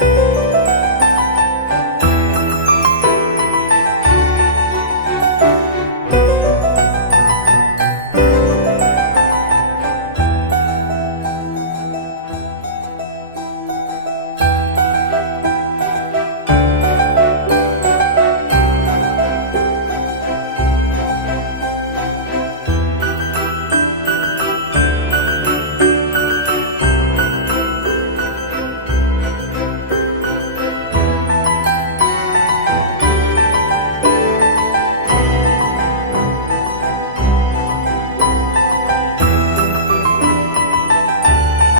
Bye.